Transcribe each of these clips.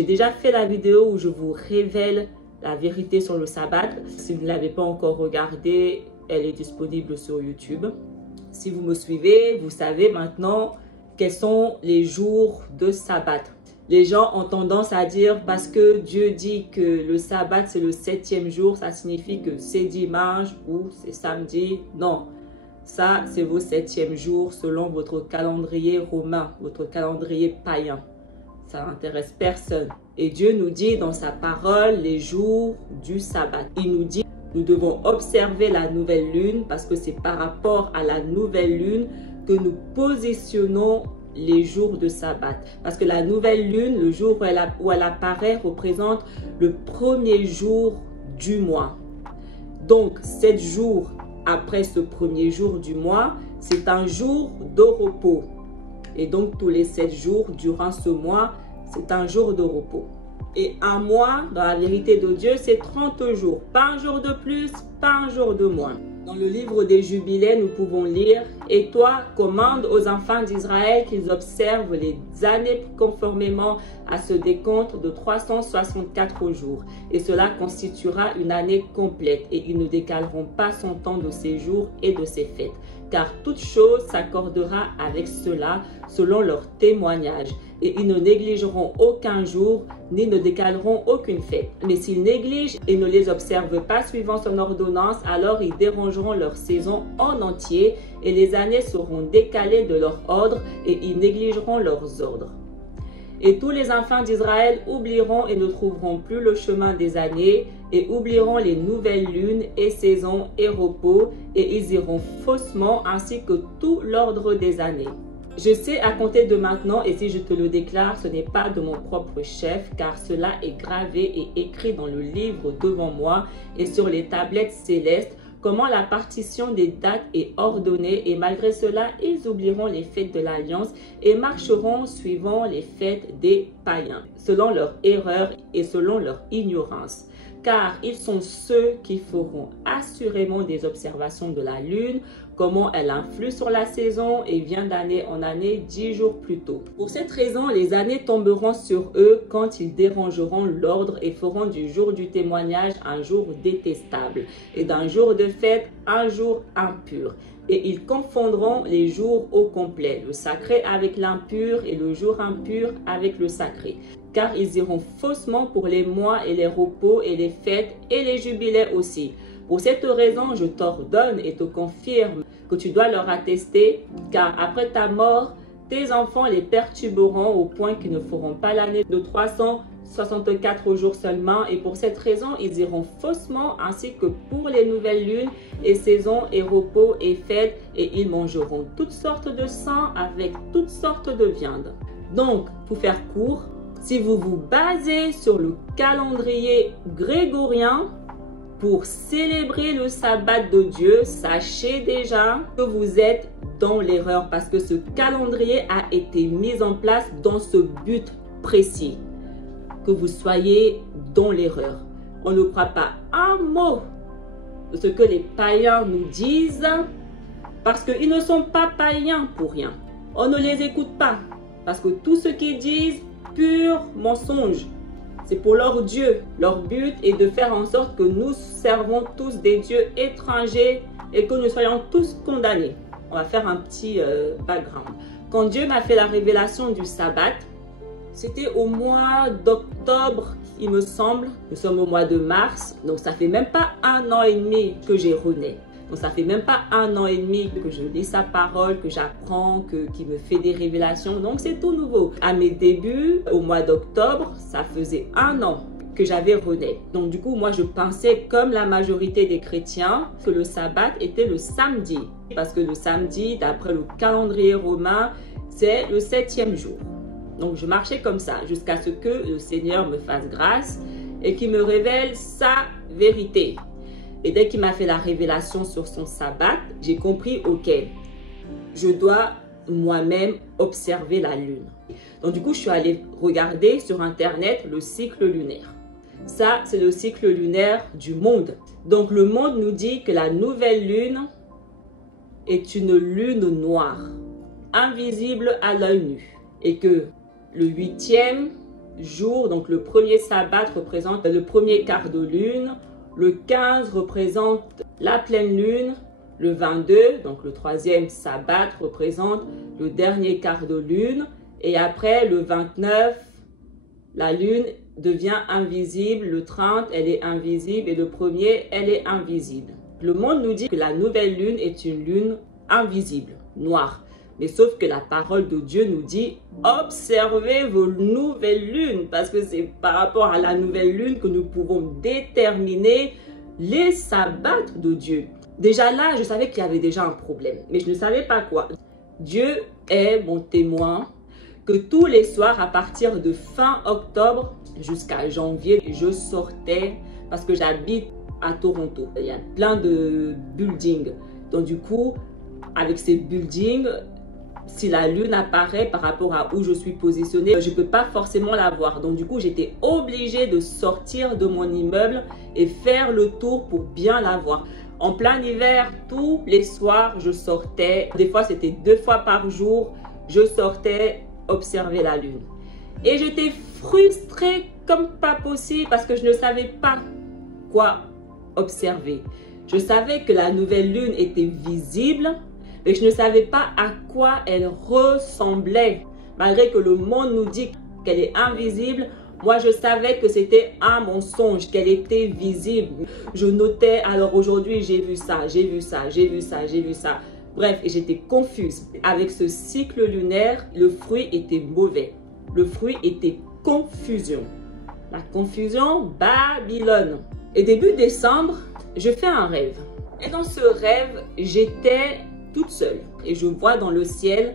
j'ai déjà fait la vidéo où je vous révèle la vérité sur le sabbat. Si vous ne l'avez pas encore regardée, elle est disponible sur YouTube. Si vous me suivez, vous savez maintenant quels sont les jours de sabbat. Les gens ont tendance à dire parce que Dieu dit que le sabbat c'est le 7e jour, ça signifie que c'est dimanche ou c'est samedi. Non, ça c'est vos 7e jours selon votre calendrier romain, votre calendrier païen. Ça n'intéresse personne. Et Dieu nous dit dans sa parole les jours du sabbat. Il nous dit nous devons observer la nouvelle lune parce que c'est par rapport à la nouvelle lune que nous positionnons les jours de sabbat. Parce que la nouvelle lune, le jour où elle apparaît, représente le premier jour du mois. Donc, 7 jours après ce premier jour du mois, c'est un jour de repos. Et donc, tous les 7 jours durant ce mois, c'est un jour de repos. Et un mois, dans la vérité de Dieu, c'est 30 jours. Pas un jour de plus, pas un jour de moins. Dans le livre des Jubilés, nous pouvons lire « Et toi, commande aux enfants d'Israël qu'ils observent les années conformément à ce décompte de 364 jours. Et cela constituera une année complète. Et ils ne décaleront pas son temps de séjour et de ses fêtes. Car toute chose s'accordera avec cela selon leur témoignage. Et ils ne négligeront aucun jour, ni ne décaleront aucune fête. Mais s'ils négligent et ne les observent pas suivant son ordonnance, alors ils dérangeront leur saison en entier, et les années seront décalées de leur ordre, et ils négligeront leurs ordres. Et tous les enfants d'Israël oublieront et ne trouveront plus le chemin des années, et oublieront les nouvelles lunes et saisons et repos, et ils iront faussement ainsi que tout l'ordre des années. Je sais à compter de maintenant, et si je te le déclare, ce n'est pas de mon propre chef, car cela est gravé et écrit dans le livre devant moi et sur les tablettes célestes, comment la partition des dates est ordonnée, et malgré cela, ils oublieront les fêtes de l'Alliance et marcheront suivant les fêtes des païens, selon leur erreur et selon leur ignorance. Car ils sont ceux qui feront assurément des observations de la lune, comment elle influe sur la saison et vient d'année en année 10 jours plus tôt. Pour cette raison, les années tomberont sur eux quand ils dérangeront l'ordre et feront du jour du témoignage un jour détestable, et d'un jour de fête un jour impur. Et ils confondront les jours au complet, le sacré avec l'impur et le jour impur avec le sacré. Car ils iront faussement pour les mois et les repos et les fêtes et les jubilés aussi. Pour cette raison, je t'ordonne et te confirme que tu dois leur attester, car après ta mort, tes enfants les perturberont au point qu'ils ne feront pas l'année de 364 jours seulement. Et pour cette raison, ils iront faussement ainsi que pour les nouvelles lunes et saisons et repos et fêtes, et ils mangeront toutes sortes de sang avec toutes sortes de viande. Donc, pour faire court, si vous vous basez sur le calendrier grégorien pour célébrer le sabbat de Dieu, sachez déjà que vous êtes dans l'erreur, parce que ce calendrier a été mis en place dans ce but précis, que vous soyez dans l'erreur. On ne croit pas un mot de ce que les païens nous disent, parce qu'ils ne sont pas païens pour rien. On ne les écoute pas, parce que tout ce qu'ils disent, pur mensonge. C'est pour leur Dieu. Leur but est de faire en sorte que nous servons tous des dieux étrangers et que nous soyons tous condamnés. On va faire un petit background. Quand Dieu m'a fait la révélation du sabbat, c'était au mois d'octobre, il me semble. Nous sommes au mois de mars, donc ça fait même pas 1 an et demi que j'ai rené. Donc ça fait même pas 1 an et demi que je lis sa parole, que j'apprends, qu'il me fait des révélations. Donc c'est tout nouveau. À mes débuts, au mois d'octobre, ça faisait 1 an que j'avais rené. Donc du coup, moi je pensais comme la majorité des chrétiens que le sabbat était le samedi. Parce que le samedi, d'après le calendrier romain, c'est le 7e jour. Donc je marchais comme ça jusqu'à ce que le Seigneur me fasse grâce et qu'il me révèle sa vérité. Et dès qu'il m'a fait la révélation sur son sabbat, j'ai compris, ok, je dois moi-même observer la lune. Donc du coup, je suis allée regarder sur Internet le cycle lunaire. Ça, c'est le cycle lunaire du monde. Donc le monde nous dit que la nouvelle lune est une lune noire, invisible à l'œil nu. Et que le 8e jours. Donc le premier sabbat représente le premier quart de lune. Le 15 représente la pleine lune. Le 22, donc le troisième sabbat, représente le dernier quart de lune. Et après, le 29, la lune devient invisible. Le 30, elle est invisible. Et le premier, elle est invisible. Le monde nous dit que la nouvelle lune est une lune invisible, noire. Mais sauf que la parole de Dieu nous dit « Observez vos nouvelles lunes » parce que c'est par rapport à la nouvelle lune que nous pouvons déterminer les sabbats de Dieu. Déjà là, je savais qu'il y avait déjà un problème, mais je ne savais pas quoi. Dieu est mon témoin que tous les soirs, à partir de fin octobre jusqu'à janvier, je sortais parce que j'habite à Toronto. Il y a plein de buildings. Donc du coup, avec ces buildings, si la lune apparaît par rapport à où je suis positionnée, je ne peux pas forcément la voir. Donc du coup, j'étais obligée de sortir de mon immeuble et faire le tour pour bien la voir. En plein hiver, tous les soirs, je sortais. Des fois, c'était 2 fois par jour. Je sortais observer la lune. Et j'étais frustrée comme pas possible parce que je ne savais pas quoi observer. Je savais que la nouvelle lune était visible, mais je ne savais pas à quoi elle ressemblait. Malgré que le monde nous dit qu'elle est invisible, moi je savais que c'était un mensonge, qu'elle était visible. Je notais, alors aujourd'hui j'ai vu ça, j'ai vu ça, j'ai vu ça, j'ai vu ça. Bref, et j'étais confuse. Avec ce cycle lunaire, le fruit était mauvais. Le fruit était confusion. La confusion, Babylone. Et début décembre, je fais un rêve. Et dans ce rêve, j'étais toute seule. Et je vois dans le ciel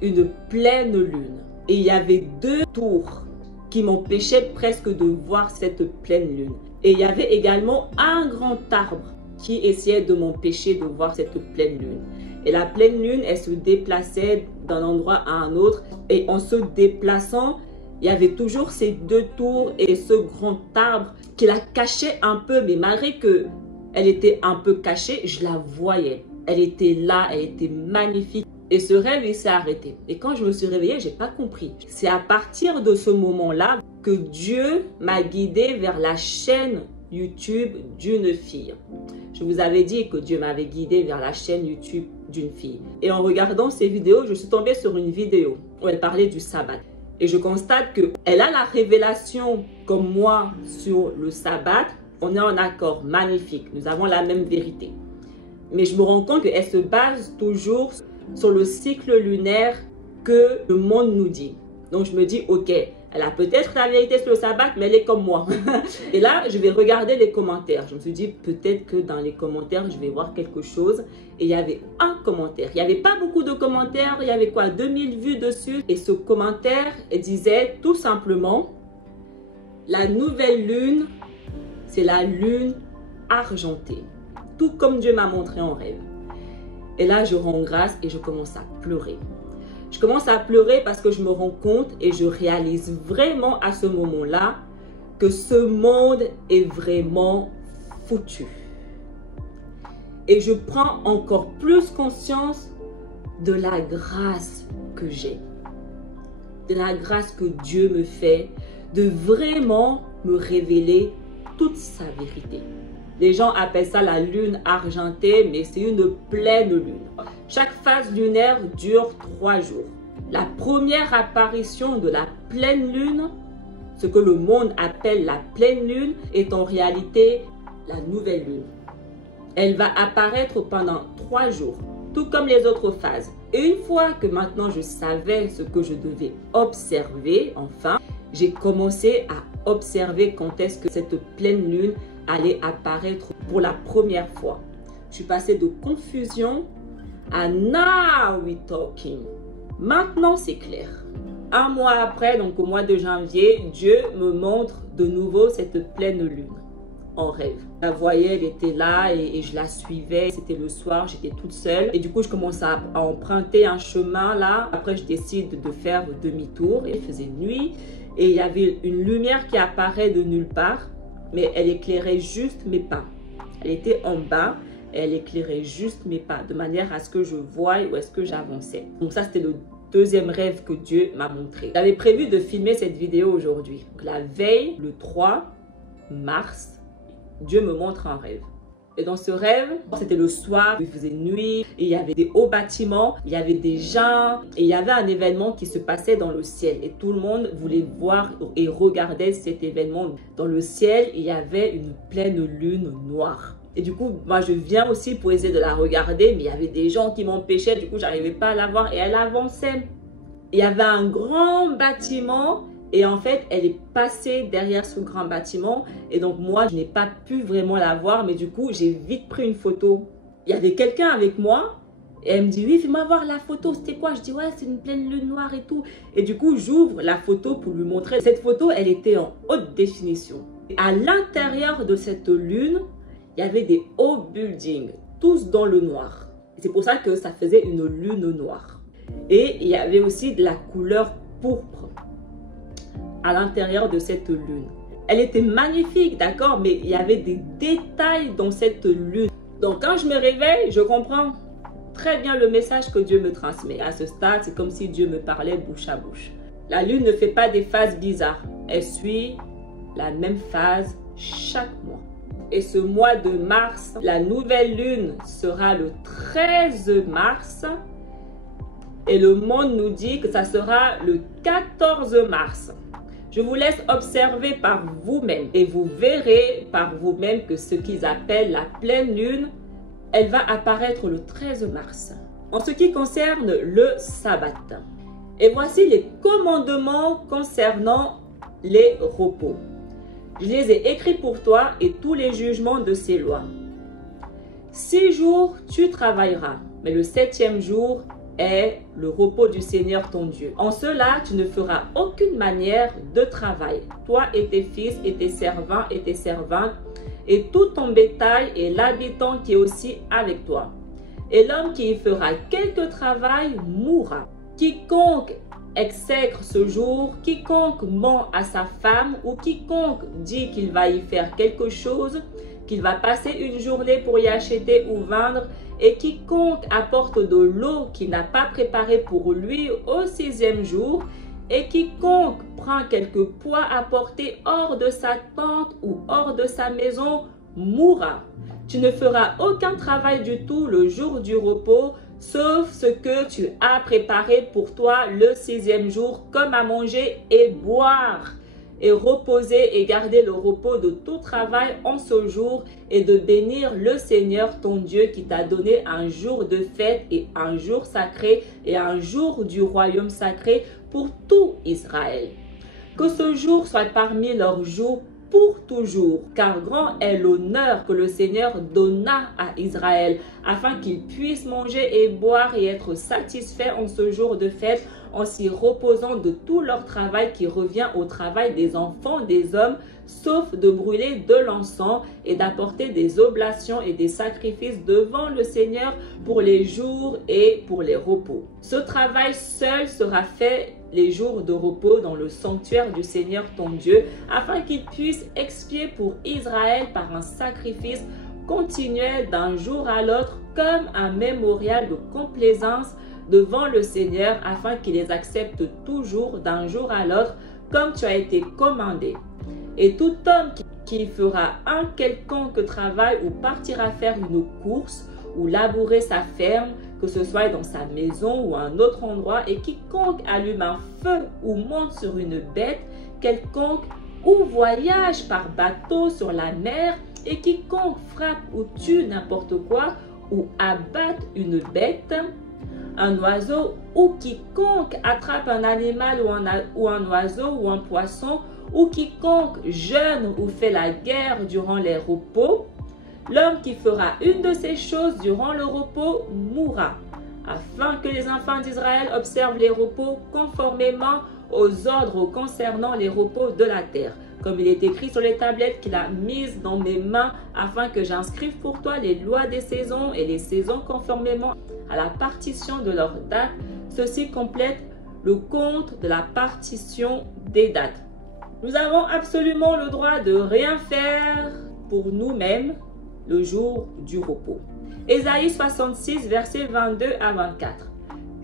une pleine lune. Et il y avait 2 tours qui m'empêchaient presque de voir cette pleine lune. Et il y avait également un grand arbre qui essayait de m'empêcher de voir cette pleine lune. Et la pleine lune, elle se déplaçait d'un endroit à un autre. Et en se déplaçant, il y avait toujours ces 2 tours et ce grand arbre qui la cachait un peu. Mais malgré qu'elle était un peu cachée, je la voyais. Elle était là, elle était magnifique. Et ce rêve, il s'est arrêté. Et quand je me suis réveillée, je n'ai pas compris. C'est à partir de ce moment-là que Dieu m'a guidée vers la chaîne YouTube d'une fille. Je vous avais dit que Dieu m'avait guidée vers la chaîne YouTube d'une fille. Et en regardant ces vidéos, je suis tombée sur une vidéo où elle parlait du sabbat. Et je constate qu'elle a la révélation comme moi sur le sabbat. On est en accord, magnifique. Nous avons la même vérité. Mais je me rends compte qu'elle se base toujours sur le cycle lunaire que le monde nous dit. Donc je me dis, ok, elle a peut-être la vérité sur le sabbat, mais elle est comme moi. Et là, je vais regarder les commentaires. Je me suis dit, peut-être que dans les commentaires, je vais voir quelque chose. Et il y avait un commentaire. Il n'y avait pas beaucoup de commentaires. Il y avait quoi, 2000 vues dessus. Et ce commentaire disait tout simplement, la nouvelle lune, c'est la lune argentée. Tout comme Dieu m'a montré en rêve. Et là, je rends grâce et je commence à pleurer. Je commence à pleurer parce que je me rends compte et je réalise vraiment à ce moment-là que ce monde est vraiment foutu. Et je prends encore plus conscience de la grâce que j'ai. De la grâce que Dieu me fait de vraiment me révéler toute sa vérité. Les gens appellent ça la lune argentée, mais c'est une pleine lune. Chaque phase lunaire dure 3 jours. La première apparition de la pleine lune, ce que le monde appelle la pleine lune, est en réalité la nouvelle lune. Elle va apparaître pendant 3 jours, tout comme les autres phases. Et une fois que maintenant je savais ce que je devais observer, enfin, j'ai commencé à observer quand est-ce que cette pleine lune allait apparaître pour la première fois. Je suis passée de confusion à now we talking. Maintenant, c'est clair. Un mois après, donc au mois de janvier, Dieu me montre de nouveau cette pleine lune en rêve. Je la voyais, elle était là et je la suivais. C'était le soir, j'étais toute seule. Et du coup, je commence à emprunter un chemin là. Après, je décide de faire demi-tour. Il faisait nuit et il y avait une lumière qui apparaît de nulle part. Mais elle éclairait juste mes pas. Elle était en bas, et elle éclairait juste mes pas, de manière à ce que je voie où est-ce que j'avançais. Donc ça, c'était le deuxième rêve que Dieu m'a montré. J'avais prévu de filmer cette vidéo aujourd'hui. La veille, le 3 mars, Dieu me montre un rêve. Et dans ce rêve, c'était le soir, il faisait nuit, et il y avait des hauts bâtiments, il y avait des gens, et il y avait un événement qui se passait dans le ciel. Et tout le monde voulait voir et regarder cet événement. Dans le ciel, il y avait une pleine lune noire. Et du coup, moi, je viens aussi pour essayer de la regarder, mais il y avait des gens qui m'empêchaient, du coup, je n'arrivais pas à la voir, et elle avançait. Il y avait un grand bâtiment, et en fait, elle est passée derrière ce grand bâtiment. Et donc, moi, je n'ai pas pu vraiment la voir. Mais du coup, j'ai vite pris une photo. Il y avait quelqu'un avec moi. Et elle me dit, oui, fais-moi voir la photo. C'était quoi? Je dis, ouais, c'est une pleine lune noire et tout. Et du coup, j'ouvre la photo pour lui montrer. Cette photo, elle était en haute définition. Et à l'intérieur de cette lune, il y avait des hauts buildings, tous dans le noir. C'est pour ça que ça faisait une lune noire. Et il y avait aussi de la couleur pourpre à l'intérieur de cette lune. Elle était magnifique, d'accord, mais il y avait des détails dans cette lune. Donc quand je me réveille, je comprends très bien le message que Dieu me transmet. À ce stade, c'est comme si Dieu me parlait bouche à bouche. La lune ne fait pas des phases bizarres. Elle suit la même phase chaque mois. Et ce mois de mars, la nouvelle lune sera le 13 mars. Et le monde nous dit que ça sera le 14 mars. Je vous laisse observer par vous-même et vous verrez par vous-même que ce qu'ils appellent la pleine lune, elle va apparaître le 13 mars. En ce qui concerne le sabbat. Et voici les commandements concernant les repos. Je les ai écrits pour toi et tous les jugements de ces lois. 6 jours, tu travailleras, mais le 7e jour est le repos du Seigneur ton Dieu. En cela, tu ne feras aucune manière de travail, toi et tes fils et tes servants et tes servantes, et tout ton bétail et l'habitant qui est aussi avec toi. Et l'homme qui y fera quelque travail mourra. Quiconque exècre ce jour, quiconque ment à sa femme ou quiconque dit qu'il va y faire quelque chose, qu'il va passer une journée pour y acheter ou vendre, et quiconque apporte de l'eau qu'il n'a pas préparée pour lui au 6e jour, et quiconque prend quelque poids à porter hors de sa tente ou hors de sa maison, mourra. Tu ne feras aucun travail du tout le jour du repos, sauf ce que tu as préparé pour toi le 6e jour, comme à manger et boire, et reposer et garder le repos de tout travail en ce jour, et de bénir le Seigneur ton Dieu qui t'a donné un jour de fête et un jour sacré et un jour du royaume sacré pour tout Israël. Que ce jour soit parmi leurs jours pour toujours, car grand est l'honneur que le Seigneur donna à Israël, afin qu'ils puissent manger et boire et être satisfaits en ce jour de fête, en s'y reposant de tout leur travail qui revient au travail des enfants des hommes, sauf de brûler de l'encens et d'apporter des oblations et des sacrifices devant le Seigneur pour les jours et pour les repos. Ce travail seul sera fait les jours de repos dans le sanctuaire du Seigneur ton Dieu, afin qu'il puisse expier pour Israël par un sacrifice continuel d'un jour à l'autre, comme un mémorial de complaisance devant le Seigneur, afin qu'il les accepte toujours d'un jour à l'autre, comme tu as été commandé. Et tout homme qui fera un quelconque travail ou partira faire une course ou labourer sa ferme, que ce soit dans sa maison ou un autre endroit, et quiconque allume un feu ou monte sur une bête quelconque ou voyage par bateau sur la mer, et quiconque frappe ou tue n'importe quoi ou abatte une bête, un oiseau, ou quiconque attrape un animal ou un oiseau ou un poisson, ou quiconque jeûne ou fait la guerre durant les repos, l'homme qui fera une de ces choses durant le repos mourra, afin que les enfants d'Israël observent les repos conformément aux ordres concernant les repos de la terre, comme il est écrit sur les tablettes qu'il a mises dans mes mains, afin que j'inscrive pour toi les lois des saisons et les saisons conformément à la partition de leurs dates. Ceci complète le compte de la partition des dates. Nous avons absolument le droit de rien faire pour nous-mêmes le jour du repos. Ésaïe 66, versets 22 à 24.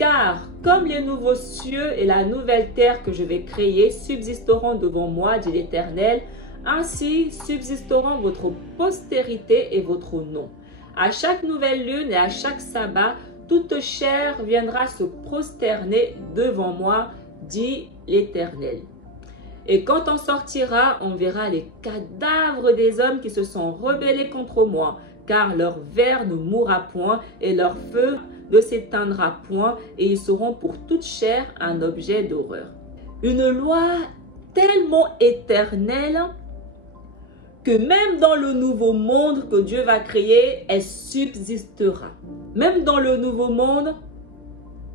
Car comme les nouveaux cieux et la nouvelle terre que je vais créer subsisteront devant moi, dit l'Éternel, ainsi subsisteront votre postérité et votre nom. À chaque nouvelle lune et à chaque sabbat, toute chair viendra se prosterner devant moi, dit l'Éternel. Et quand on sortira, on verra les cadavres des hommes qui se sont rebellés contre moi, car leur ver ne mourra point et leur feu ne s'éteindra point, et ils seront pour toute chair un objet d'horreur. Une loi tellement éternelle que même dans le nouveau monde que Dieu va créer, elle subsistera. Même dans le nouveau monde,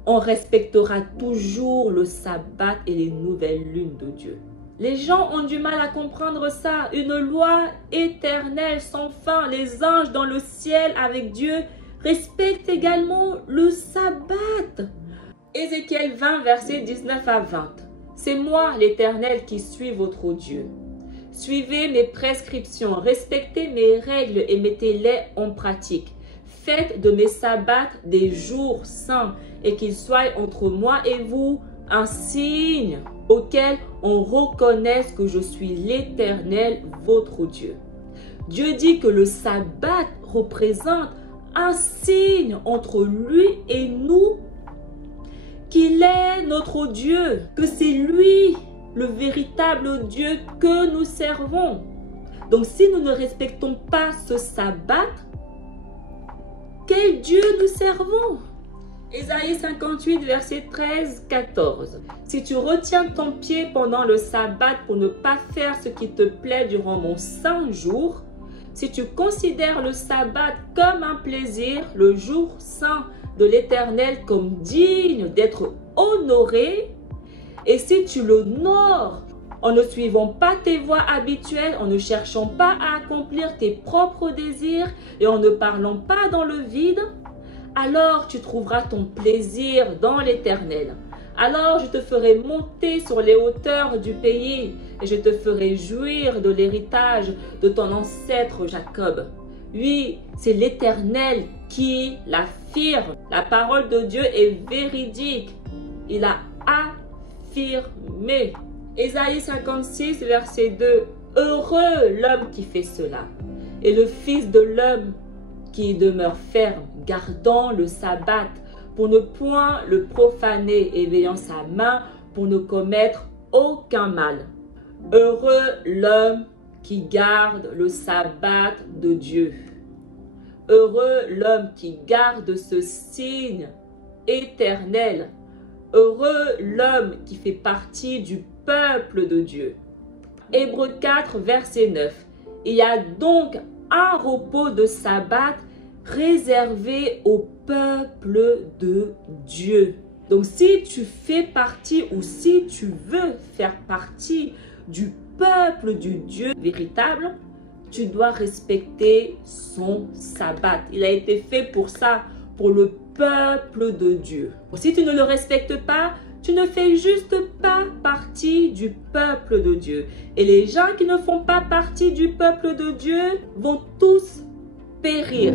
on respectera toujours le sabbat et les nouvelles lunes de Dieu. Les gens ont du mal à comprendre ça. Une loi éternelle sans fin. Les anges dans le ciel avec Dieu respectent également le sabbat. Ézéchiel 20, versets 19 à 20. C'est moi, l'Éternel, qui suis votre Dieu. Suivez mes prescriptions, respectez mes règles et mettez-les en pratique. Faites de mes sabbats des jours saints et qu'ils soient entre moi et vous un signe auquel on reconnaisse que je suis l'Éternel, votre Dieu. Dieu dit que le sabbat représente un signe entre lui et nous, qu'il est notre Dieu, que c'est lui le véritable Dieu que nous servons. Donc si nous ne respectons pas ce sabbat, quel Dieu nous servons? Ésaïe 58, verset 13-14. Si tu retiens ton pied pendant le sabbat pour ne pas faire ce qui te plaît durant mon saint jour, si tu considères le sabbat comme un plaisir, le jour saint de l'Éternel comme digne d'être honoré, et si tu l'honores en ne suivant pas tes voies habituelles, en ne cherchant pas à accomplir tes propres désirs et en ne parlant pas dans le vide, alors tu trouveras ton plaisir dans l'Éternel. Alors je te ferai monter sur les hauteurs du pays et je te ferai jouir de l'héritage de ton ancêtre Jacob. Oui, c'est l'Éternel qui l'affirme. La parole de Dieu est véridique. Il a affirmé. Ésaïe 56, verset 2. Heureux l'homme qui fait cela, et le fils de l'homme qui demeure ferme, gardant le sabbat, pour ne point le profaner, éveillant sa main pour ne commettre aucun mal. Heureux l'homme qui garde le sabbat de Dieu. Heureux l'homme qui garde ce signe éternel. Heureux l'homme qui fait partie du peuple de Dieu. Hébreux 4, verset 9. Il y a donc un repos de sabbat réservé au peuple de Dieu. Donc si tu fais partie ou si tu veux faire partie du peuple du Dieu véritable, tu dois respecter son sabbat. Il a été fait pour ça, pour le peuple de Dieu. Si tu ne le respectes pas, tu ne fais juste pas partie du peuple de Dieu. Et les gens qui ne font pas partie du peuple de Dieu vont tous périr.